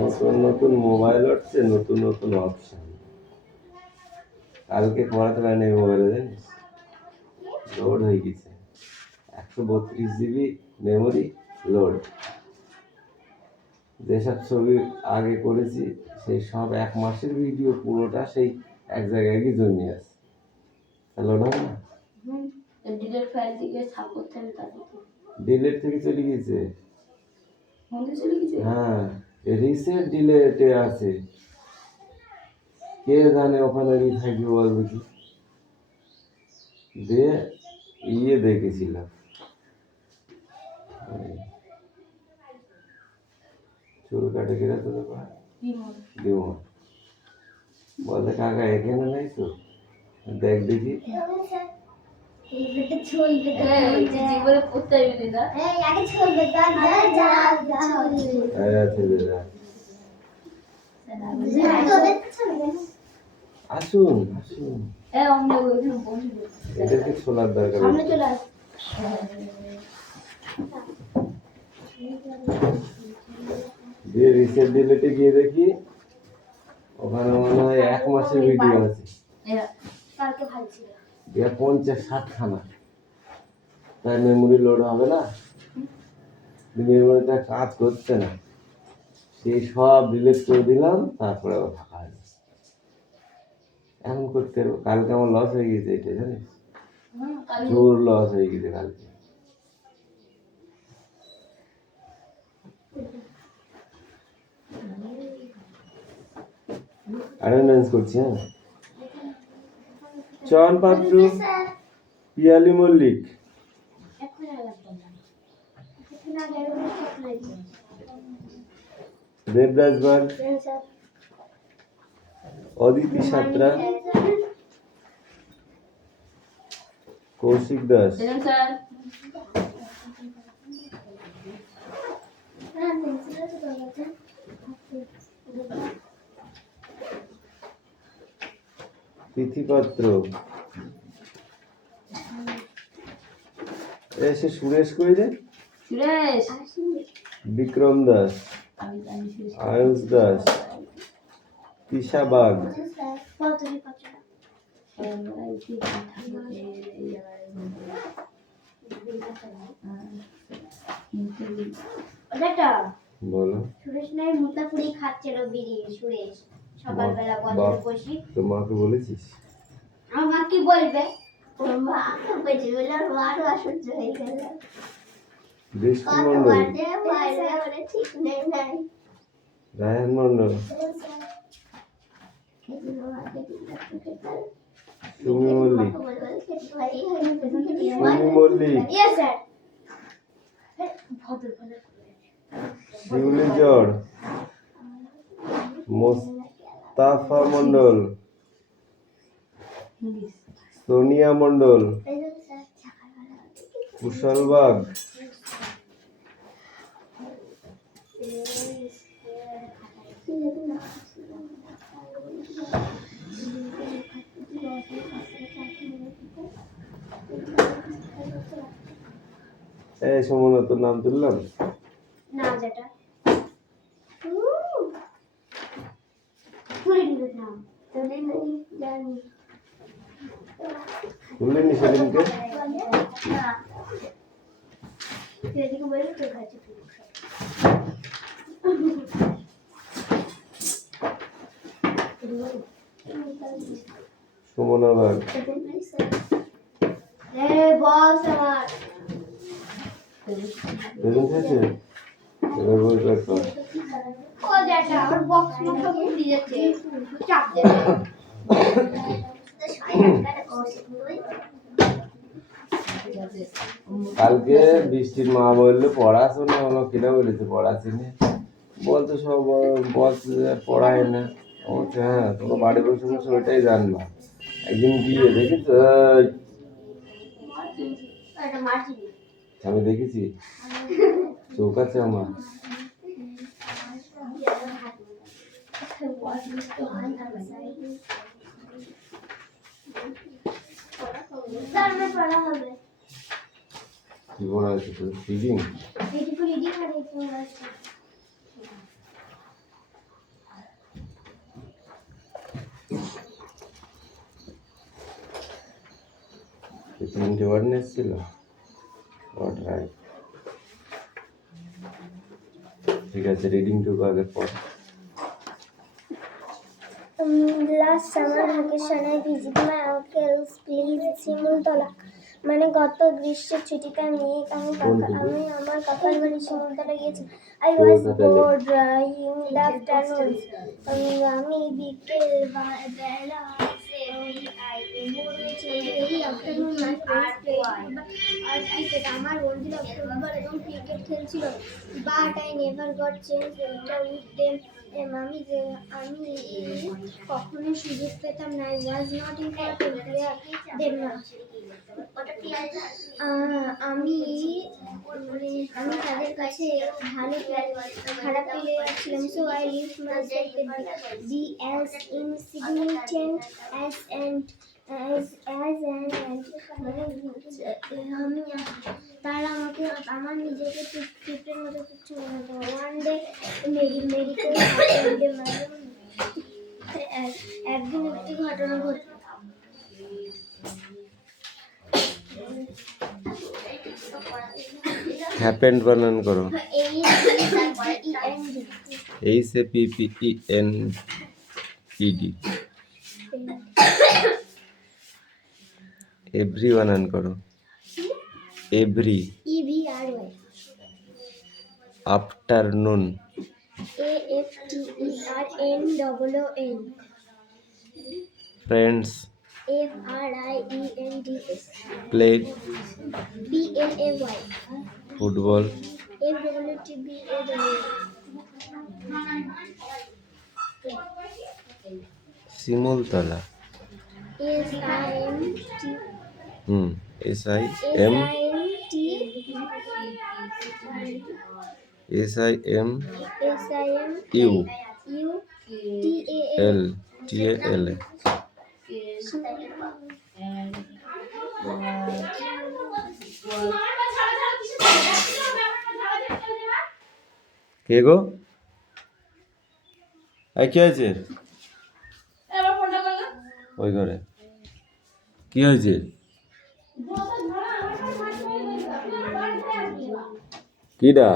নতুন নতুন মোবাইল হচ্ছে, নতুন নতুন অপশন। কালকে করাতে পারেনি মোবাইলে, জানিস, লোড হয়ে গেছে 132 জিবি মেমোরি লোড। যেসব ছবি আগে করেছি সেই সব 1 মাসের ভিডিও পুরোটা সেই এক জায়গায় গিয়ে জমি আছে, লোড হবে না। ডিলিট ফাইল থেকে ছাপ করতে হবে, তারপর ডিলেট থেকে চলে গেছে। চলে গেছে। হ্যাঁ, রিসেন্ট ডিলেটে আছে, কে জানে ওখানে থাকবে বলবে কি। দিয়ে দেখেছিলাম, চুল কাটে গেলে তো বলতে কাকা এখানে নাই তো, দেখ দেখি। আসুন আসুন, এদেরকে ছোলার দরকার। দিয়ে রিসেন্ট ডিলেটে গিয়ে দেখি ওখানে মনে হয় 1 মাসের ভিডিও আছে, 50-60 খানা। তাই মেমোরি লোড হবে না, মেমোরিটা কাজ করছে না, সেই সব ডিলিট করে দিলাম, তারপরে আবার ফাঁকা হয়ে গেছে। এখন করতে পারবো। কালকে আমার লস হয়ে গেছে, এটা জানিস, জোর লস হয়ে গেছে কালকে। অ্যাটেন্ডেন্স করছি। হ্যাঁ, চয়ন পাত্র, পিয়ালি মল্লিক, দেবরাজ বাগ, অদিতি সাঁতরা, কৌশিক দাস, তিথিপাত্র, এসে সুরেশ কই রে, বিক্রম দাস, আয়ুষ দাস, তিশা বাগ, বলো। সুরেশ নাই মুতাপুরি খাচ্ছিল বিড়ি। সুরেশ সকালবেলা বলে বসি। তো মাকে বলেছিস? আমার কি বলবে, ওর মা বেঁচে গেল, ওর মারও অসহ্য হয়ে গেল। বৃষ্টি মন্ডল, ঠিক নেই নাই রায়হান মন্ডল, সুমি মল্লিক, সুমি মল্লিক, শিউলি জড়, মোস্তাফা মন্ডল, সোনিয়া মন্ডল, কুশল বাগ, এই সময় তোর নাম তুললাম না, যেটা তুলে নাম তুলে নেই জানি, তুললেনি সেদিনকে। সেদিকে বলে তো খাচ্ছি সুমনা বাগ, বস আমার বেলুন খাইছে, এবার বলতে কর। ও যেটা আমার বক্স মতো ঘুরে যাচ্ছে, চাপ দে। কালকে বৃষ্টির মা বললো পড়াশোনা হলো, কিনা বলেছে পড়াশোনা, বলতো সব বলছে পড়ায় না, ও আচ্ছা, হ্যাঁ, তোমরা বাড়ি বসে বসে ওইটাই জানবা। একদিন গিয়ে দেখেছ, এটা মার্চিনি আমি দেখেছি, চোখ আছে আমার। পড়া হবে কি বলা হয়েছে তোর ফিডিং? এইটুকু রিডিং আর এইটুকু আছে তিনটে ওয়ার্ড এসেছিল। Word right. ঠিক আছে, রিডিং টুকু আগে পড়। Last summer vacation I visited my uncle's place Shimultala. মানে গত গ্রীষ্মের ছুটিতে আমি আমার কাকার বাড়ি শিমুলতলা গিয়েছি। I was bored in the afternoon. আমি বিকেল বেলা আমার বন্ধুরা ফুটবল এবং ক্রিকেট খেলছিল। But I never got chance to enter with them. আমি কখনো সুযোগ পেতাম না। I was not important them না। আমি তাদের কাছে ভালো খারাপ প্লেয়ার ছিলাম। So I used myself to be as insignificant as an আমি তারা আমাকে আমার নিজেকে পিঁপড়ের মতো কিছু মনে হতো। ওয়ান ডে মেডিকেল একদিন একটি ঘটনা ঘটল। হ্যাপেন্ড বানান করো। HAPPENED। এভরি বানান করো। Every. EVRY afternoon. AFTERNOON friends. FRIENDS play. BLAY football. FWTBAW Shimultala. SIM TAL। কে গো? কি হয়েছে? ওই ঘরে কি হয়েছে? কিডা?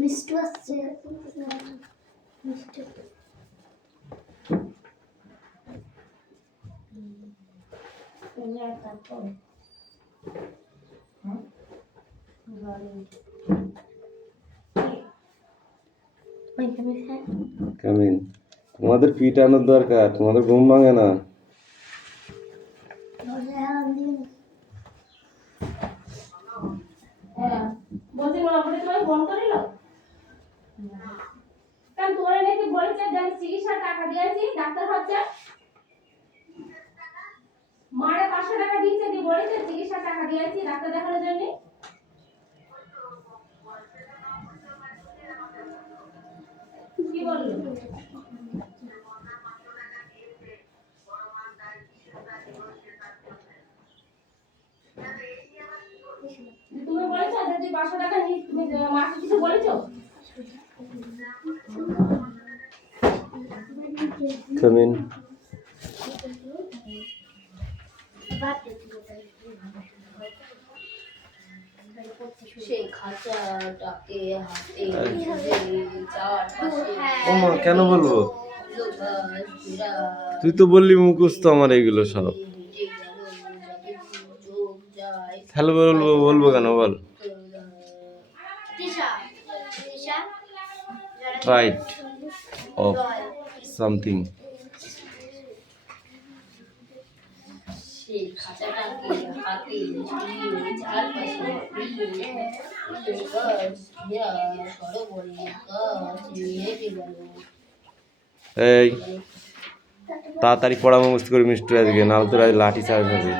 মিষ্টি আসছে মিষ্টি কামিন। তোমাদের পিটানোর দরকার, তোমাদের ঘুম ভাঙে না। মারে 500 টাকা দিয়েছে, দি বলেছে চিকিৎসা টাকা দিয়েছি ডাক্তার দেখানোর জন্য। কি বললো? তুমি বলেছো যে 500 টাকা নিয়ে তুমি মাকে কিছু বলেছো? কামিন। সেই খাঁচাটাকে হাতে ও মা, কেন বলবো? তুই তো বললি মুখস্থ আমার এগুলো সব। তাহলে বলবো কেন বল? Tried of something. খাঁচাটাকে হাতে ঝুলিয়ে চারপাশে ঘুরিয়ে গাছ সরোবরের গাছ হেঁটে গেল। এই তাড়াতাড়ি পড়া মুখস্থ করে মিষ্টি আজকে, নাহলে তোর আজ লাঠি চার্জ হবে।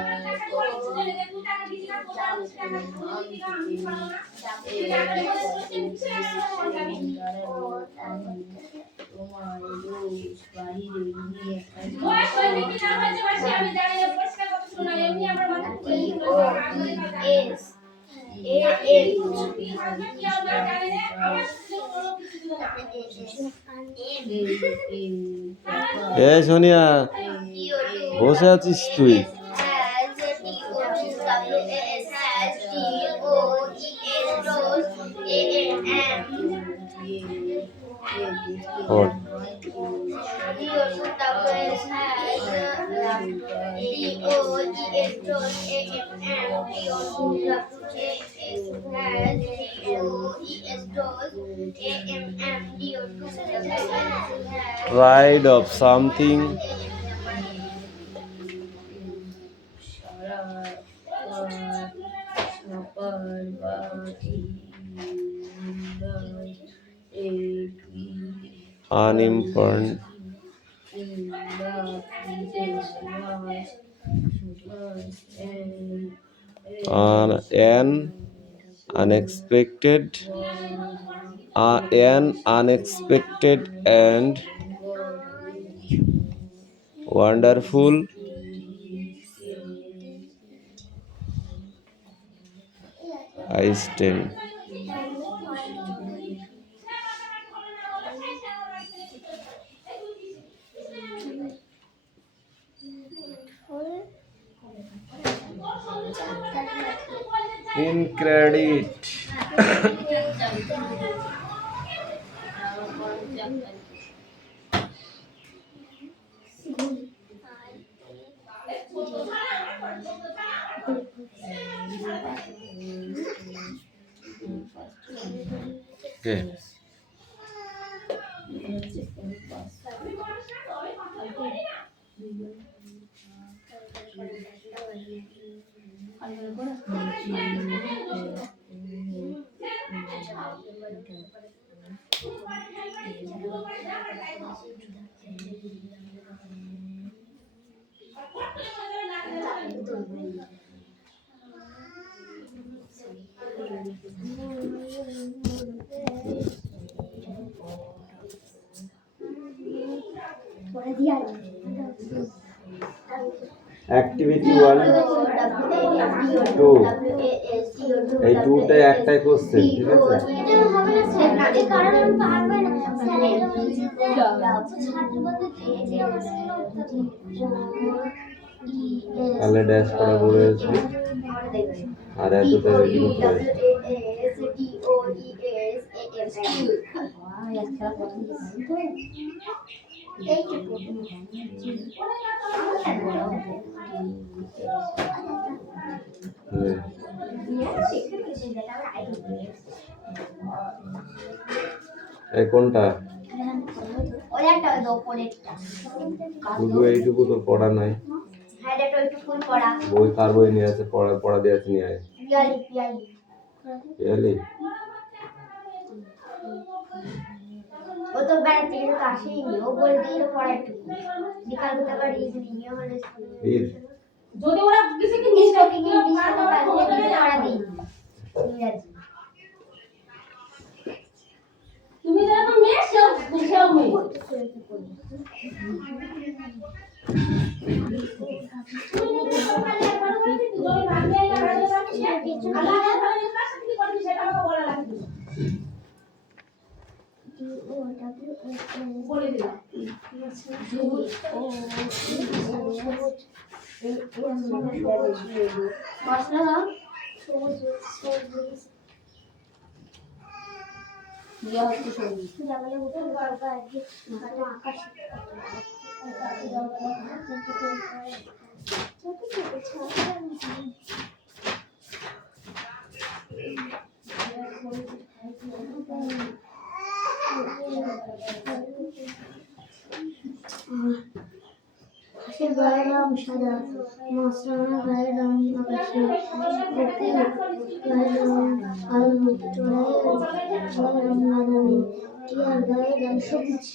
এ সোনিয়া, বসে আছিস তুই? Pride of something. Unimportant. An unexpected and wonderful Einstein. Incredit. Okay. Activity 1, 2. এই 2টা একটাই কোশ্চেন, ঠিক আছে? তাহলে ড্যাশ করা বলে আছে আর এতটা রেডি করতে হবে। এই কোনটা? শুধু এইটুকু তো পড়া নাই। বই কার বই নিয়ে আছে? পড়া দিয়ে আছে নিয়ে আয়। পিয়ালি ও তো বাইরে থেকে তো আসেই নি, ও বলে দিল পড়া একটু বিকাল হতে পারে ইয়ে হলে যদি ওরা কিছু কি মিস করে কি পড়া দিই ইংরেজি তুমি যখন মেশো বুঝাও মি বলে দিলাম মশলা দিয়া হচ্ছে সবজি জামালে উঠে বারবার আজকে আকাশ হাসের গায়ের রং সাদা, মাছরাঙার গায়ের রং আকাশি, কোকিল গায়ের রং কালো, চড়াইয়ের গায়ের রং বাদামি, টিয়ার গায়ের রং সবুজ।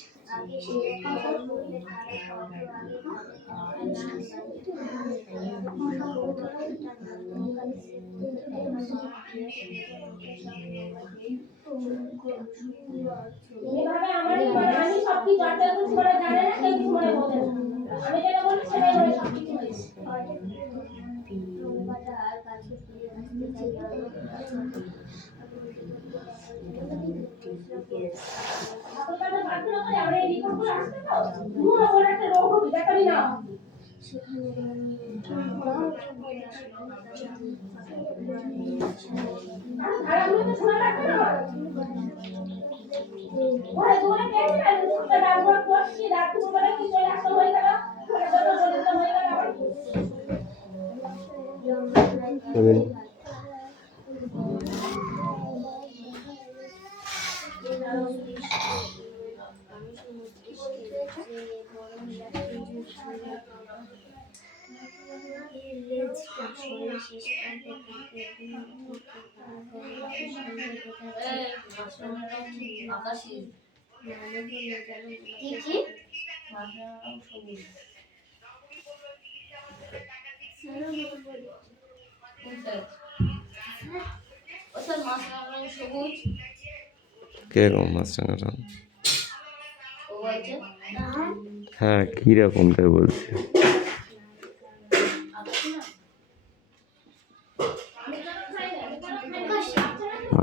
এভাবে আমি সবকিছু আটটা কিছু করে জানে না, কেউ কিছু করে বোঝে না। আমি যেটা বলি সেটাই বলে সবকিছু হয়েছে। আপনাদের প্রার্থনা করে আমরা এই রিপোর্ট করে আসতে তো পুরো বড় একটা রোগ হবে, দেখাবি না। আর আমি তো শোনা লাগবে না। ওরে দূরে পেয়ে না, দুটো ডাক্তার করছি, ডাক্তার বলে কি চলে আসতে হয়ে গেল, ওরে বলে হয়ে গেল আবার। কিরকম মাছরাঙা রং? হ্যাঁ কিরকমটা বলছি।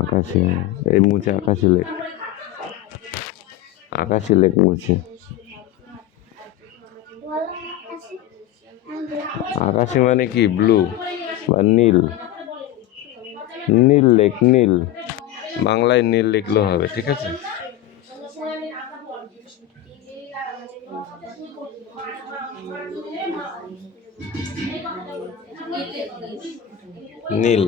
আকাশি, এই মুছে আকাশি লেক, আকাশি লেক মুছে। আকাশি মানে কি? ব্লু বা নীল, নীল লেক, নীল বাংলায় নীল লিখলেও হবে, ঠিক আছে। নীল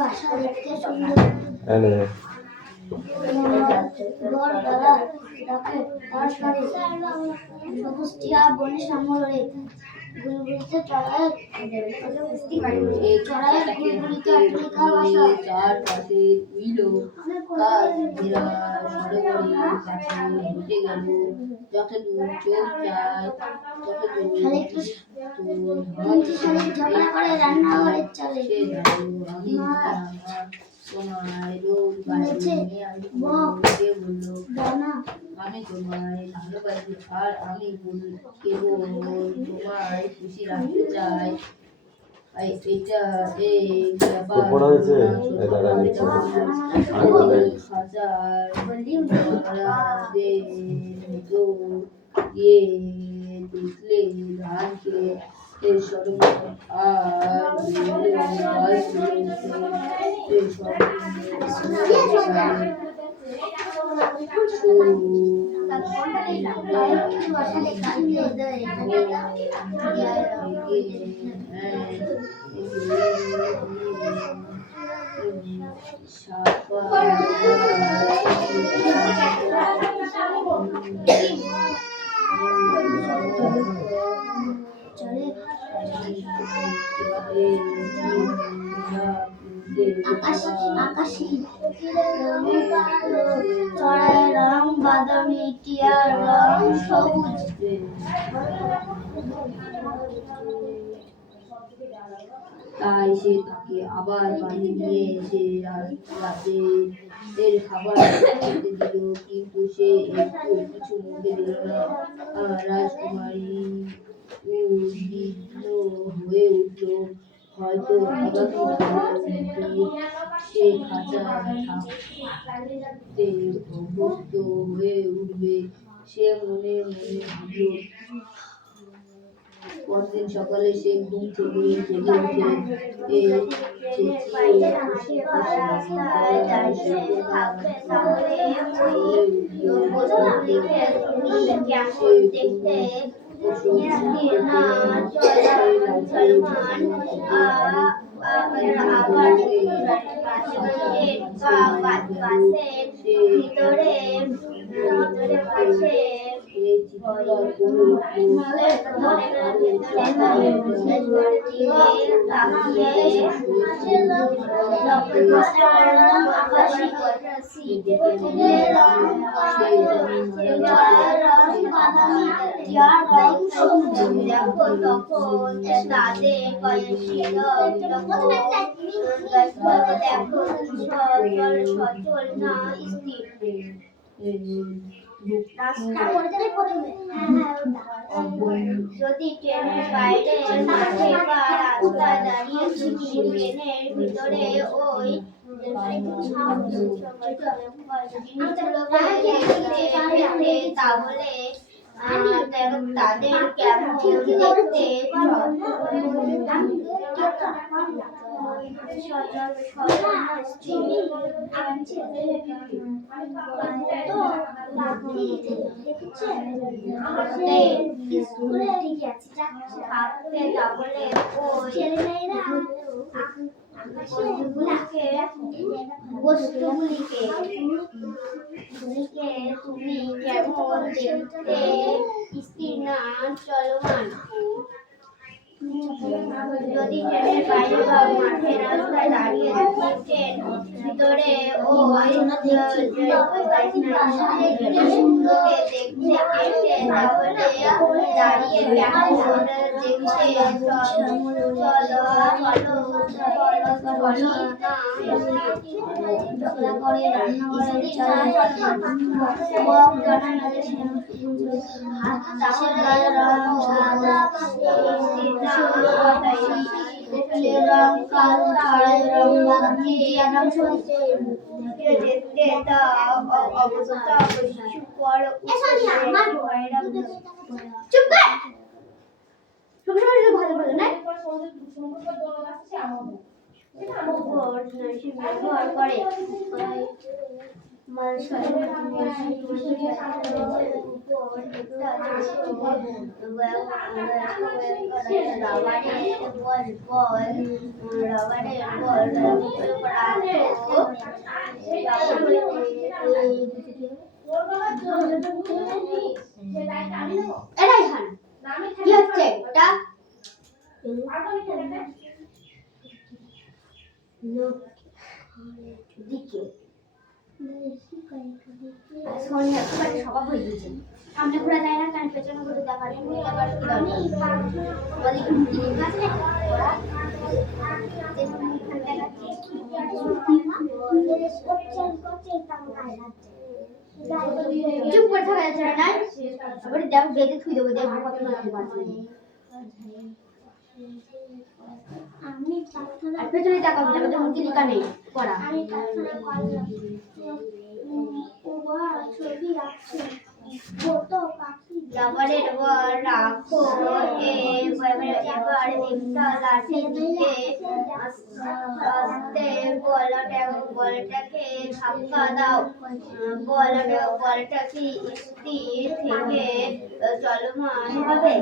বাসা দেখতে সুন্দর, সবুজ টিয়া বনে সামলে গুলগুলিতে চড়ায়, চড়ায় গুলগুলিতে আফ্রিকা ভাষা। চারপাশে উইলো কাজ ঘেরা সরোবরের কাছে হেঁটে গেল, যতদূর চোখ যায় ততদূর ঝগড়া করে রান্নাঘরের চালে তোমায় রোজ বাড়ি নিয়ে আসবো, বললো আমি তোমায় ভালোবাসি আর আমি কেবল তোমায় খুশি রাখতে চাই। এটা এই ব্যাপার দেখলে ধানকে সরোবর আর আকাশি চড়াইয়ের রং বাদামি, টিয়ার রং সবুজ। তাই সে তাকে আবার বাড়ি নিয়ে এসে রাতের খাবার খেতে দিল, কিন্তু সে একটু কিছু মুখে দিল না। রাজকুমারী উদ্বিগ্ন হয়ে উঠল, হয়তো আগামী সে খাঁচা থাকতে অভ্যস্ত হয়ে উঠবে। সে মনে মনে ভাবল। পরদিন সকালে সে ঘুম থেকে জেগে উঠে রাস্তায় দাঁড়িয়ে থাকবে তাহলে কেমন দেখতে না সলমান আবার বাসের ভিতরে বসে তাদের বয়সী দেখো সচল না স্থির। যদি ট্রেনের বাইরে মাঠে বা রাস্তায় দাঁড়িয়ে ট্রেনের ভিতরে ওই তাহলে তাদের কেমন দেখতে বস্তুগুলিকে তুমি কেমন দেখতে স্থির না চলমান। যদি ট্রেনের বাইরে বা মাঠের রাস্তায় দাঁড়িয়ে ট্রেন ভিতরে ওই দেখতে তাহলে দাঁড়িয়ে কেমন দেখতে ব্যবহার করে কি হচ্ছে ওটা? সামনে ঘোরা যায় না কারণ পেছনে ঘুরে দেখার চুপ করে থাকা যাচ্ছে না। এবারে দেখো বেঁধে থুই দেবো, দেখো কত লাগতে পারছি। আর পেছনে তাকাবি না, আমাদের মুখে লিখা নেই পড়া। এবারে রাখো এবার একটা লাঠি দিয়ে আস্তে বলটাকে ধাক্কা দাও। বলটা কি স্থির থেকে চলমান হবে?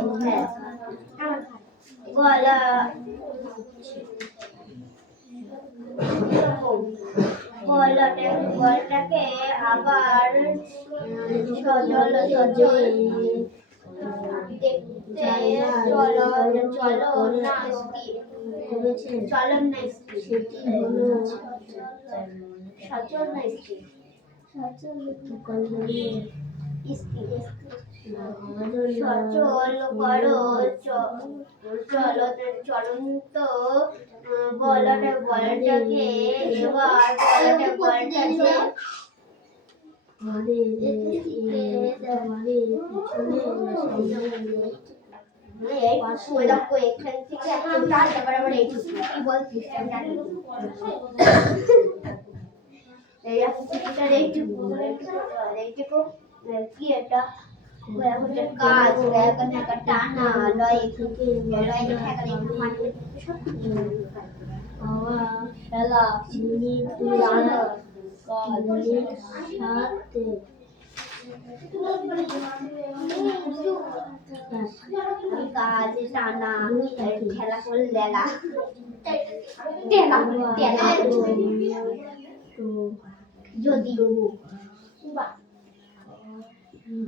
বলটাকে আবার সচল দেখতে চলো না করেছেন চলন না সেটি হলো সচল না স্ত্রী দোকান দাঁড়িয়ে সচল করো চলন্ত বলটাকে এবার বলটাকে আমাদের দেখো এখান থেকে একটু টান তারপর আবার এইটুকু কি বলছিস আমি জানি না। এইটুকু কি এটা কাজ একটা টানা লয় থেকে লয় ঠেকালে একটু মাটি খেলা মিনিট সাথে কাজ টানা খেলা করলে লেলা টেলা টেলা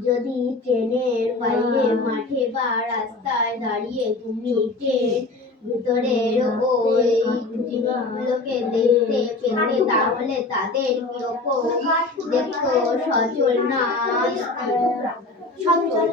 যদি ট্রেনের বাইরে মাঠে বা রাস্তায় দাঁড়িয়ে তুমি ট্রেন ভিতরের ওই জিনিসগুলোকে দেখতে পেতে তাহলে তাদের কিরকম দেখতো সচল না সচল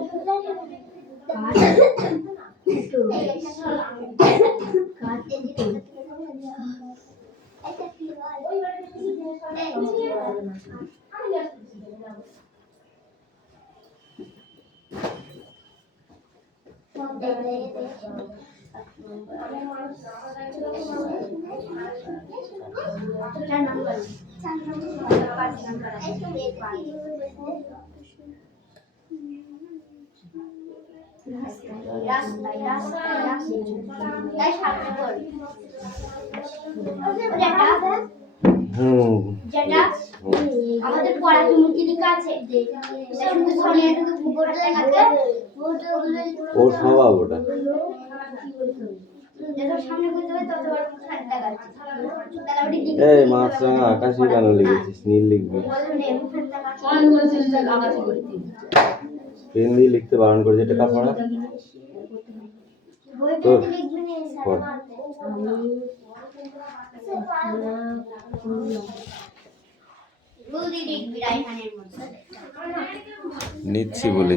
যেটা আমাদের পড়া মুখে লেখা আছে শুধু ছড়িয়ে শুধু ভূগোলটা লেখাতে ওর স্বভাব ওটা। যত সামনে করতে হবে তত বড় খানটা গাছে তাহলে ওটা এই মাছরাঙা আকাশি কেন লিখেছিস? নীল লিখবি। পেন দিয়ে লিখতে বারণ করেছে, এটা কাপড়া তোর পড়। বুদ্ধি লিখবি রাইহানের মধ্যে নিচ্ছি বলে